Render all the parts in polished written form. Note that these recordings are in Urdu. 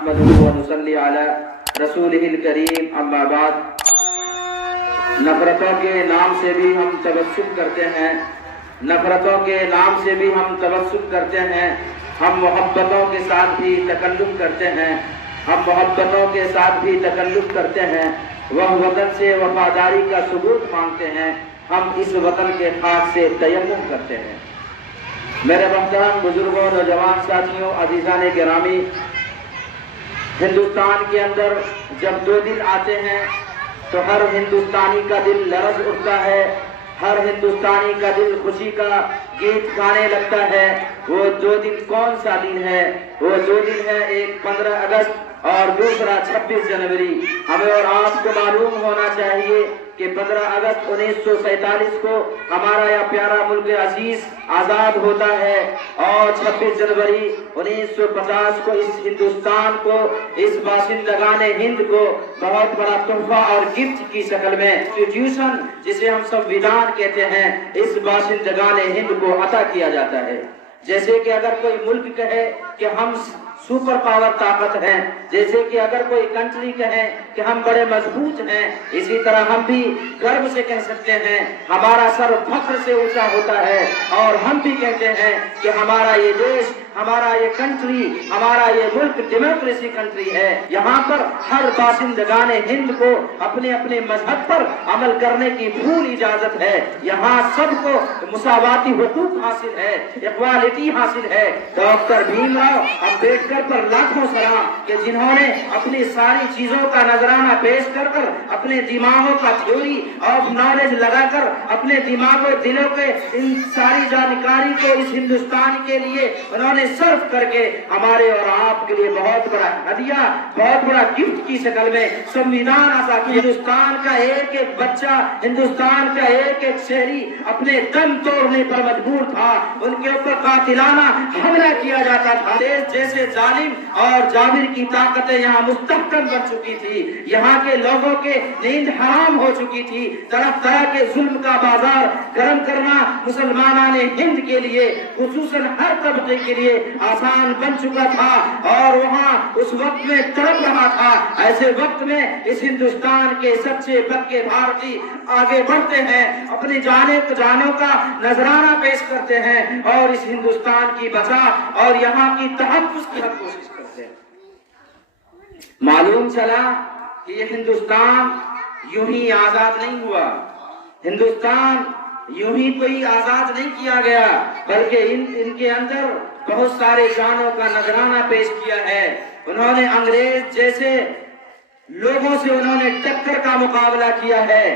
نحمده ونصلي على رسوله الكريم اما بعد. نفرتوں کے نام سے بھی ہم تبسم کرتے ہیں، نفرتوں کے نام سے بھی ہم تبسم کرتے ہیں، ہم محبتوں کے ساتھ بھی تکلم کرتے ہیں، ہم محبتوں کے ساتھ بھی تکلم کرتے ہیں، وہ وطن سے وفاداری کا ثبوت مانگتے ہیں، ہم اس وطن کے خاک سے تیمم کرتے ہیں. میرے محترم بزرگوں، نوجوان ساتھیوں، عزیزان گرامی، ہندوستان کے اندر جب 2 دن آتے ہیں تو ہر ہندوستانی کا دل لرز اٹھتا ہے، ہر ہندوستانی کا دل خوشی کا گیت گانے لگتا ہے. وہ 2 دن کون سا دن ہے؟ وہ 2 دن ہے، ایک 15 اگست اور دوسرا 26 جنوری. ہمیں اور آپ کو معلوم ہونا چاہیے کہ 15 اگست 1947 کو ہمارا یہ پیارا ملک عزیز آزاد ہوتا ہے اور 26 جنوری 1950 کو اس ہندوستان کو، اس باشندگان ہند کو بہت بڑا تحفہ اور گفٹ کی شکل میں انسٹیٹیوشن، جسے ہم سنویدھان کہتے ہیں، اس باشندگان ہند کو عطا کیا جاتا ہے. جیسے کہ اگر کوئی ملک کہے کہ ہم سپر پاور طاقت ہیں، جیسے کہ اگر کوئی کنٹری کہے کہ ہم بڑے مضبوط ہیں، اسی طرح ہم بھی گرو سے کہہ سکتے ہیں، ہمارا سر فخر سے اونچا ہوتا ہے اور ہم بھی کہتے ہیں کہ ہمارا یہ دیش، ہمارا یہ کنٹری، ہمارا یہ ملک ڈیموکریسی کنٹری ہے. یہاں پر ہر باشندگان ہند کو اپنے اپنے مذہب پر عمل کرنے کی پھول اجازت ہے. یہاں سب کو مساواتی حقوق حاصل ہے، ایکوالٹی حاصل ہے. ڈاکٹر بھیم راؤ امبیڈکر پر لاکھوں سلام کہ جنہوں نے اپنی ساری چیزوں کا نذرانہ پیش کر اپنے دماغوں کا تھیوری آف نالج لگا کر اپنے دماغوں دلوں کے ان ساری جانکاری کو اس ہندوستان کے لیے انہوں نے صرف کر کے ہمارے اور آپ کے لیے بہت بڑا ہدیہ، بہت بڑا گفٹ کی شکل میں سنویدھان عطا کیا. ہندوستان کا ایک ایک بچہ، ہندوستان کا ایک ایک شہری اپنے دم توڑنے پر مجبور تھا، ان کے اوپر قاتلانہ حملہ کیا جاتا تھا. جیسے ظالم اور جابر کی طاقتیں یہاں مستحکم بن چکی تھی، یہاں کے لوگوں کے نیند حرام ہو چکی تھی. طرح طرح کے ظلم کا بازار گرم کرنا مسلمانان ہند کے لیے، خصوصاً ہر طبقے کے لیے آسان بن چکا تھا اور وہاں اس وقت میں تڑپ رہا تھا. ایسے وقت میں اس ہندوستان کے سچے پکے بھارتی آگے بڑھتے ہیں، اپنی جانوں کا نذرانہ پیش کرتے ہیں اور اس ہندوستان کی بچا اور یہاں کی تحفظ کی کوشش کرتے ہیں. معلوم چلا کہ یہ ہندوستان یوں ہی آزاد نہیں ہوا، ہندوستان یوں ہی کوئی آزاد نہیں کیا گیا، بلکہ ان کے اندر بہت سارے جانوں کا نذرانہ پیش کیا ہے. انہوں نے انگریز جیسے لوگوں سے انہوں نے ٹکر کا مقابلہ کیا ہے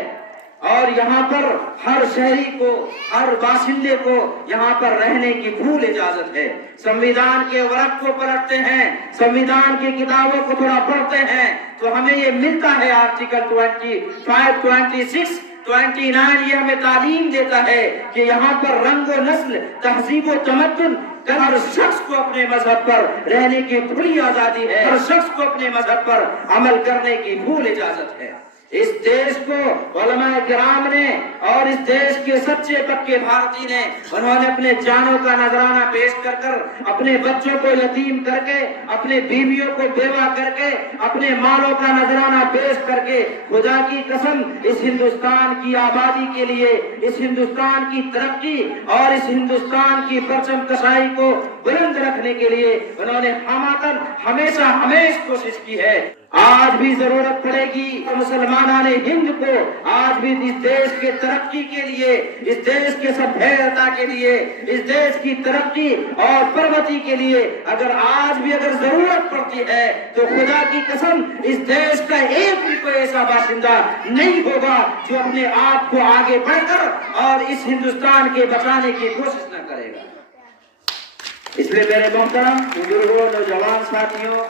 اور یہاں پر ہر شہری کو، ہر باشندے کو یہاں پر رہنے کی پھول اجازت ہے. سنویدھان کے ورق کو پلٹتے ہیں، سنویدھان کی کتابوں کو تھوڑا پڑھتے ہیں تو ہمیں یہ ملتا ہے آرٹیکل 25، 26، 29 یہ ہمیں تعلیم دیتا ہے کہ یہاں پر رنگ و نسل، تہذیب و تمدن، ہر شخص کو اپنے مذہب پر رہنے کی کھلی آزادی ہے، ہر شخص کو اپنے مذہب پر عمل کرنے کی پھول اجازت ہے. اس دیش کو علماء کرام نے اور اس دیش کے سچے پکے بھارتی نے، انہوں نے اپنے جانوں کا نذرانہ پیش کر اپنے بچوں کو یتیم کر کے، اپنے بیویوں کو بیوہ کر کے، اپنے مالوں کا نذرانہ پیش کر کے، خدا کی قسم اس ہندوستان کی آبادی کے لیے، اس ہندوستان کی ترقی اور اس ہندوستان کی پرچم کشائی کو بلند رکھنے کے لیے انہوں نے ہمیشہ کوشش کی ہے. آج بھی ضرورت پڑے گی مسلمانان ہند کو، آج بھی اس دیش کے ترقی کے لیے، اس دیش کے سبھیرتا کے لیے، اس دیش کی ترقی اور پروتی کے لیے اگر ضرورت پڑتی ہے تو خدا کی قسم اس دیش کا ایک بھی کوئی ایسا باشندہ نہیں ہوگا جو اپنے آپ کو آگے بڑھ کر اور اس ہندوستان کے بچانے کی کوشش نہ کرے گا. اس لیے میرے محترم بزرگوں، نوجوان ساتھیوں،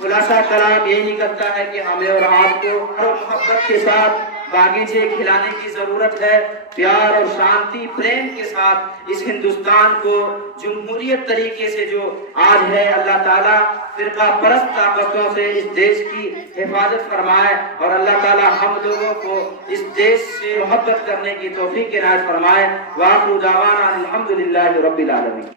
خلاصہ کلام یہی نکلتا ہے کہ ہمیں اور آپ کو ہر محبت کے ساتھ باغیچے کھلانے کی ضرورت ہے. پیار اور شانتی پریم کے ساتھ اس ہندوستان کو جمہوریت طریقے سے جو آج ہے، اللہ تعالیٰ فرقہ پرست طاقتوں سے اس دیش کی حفاظت فرمائے اور اللہ تعالیٰ ہم لوگوں کو اس دیش سے محبت کرنے کی توفیق عنایت فرمائے. وآخر دعوانا الحمدللہ رب العالمین.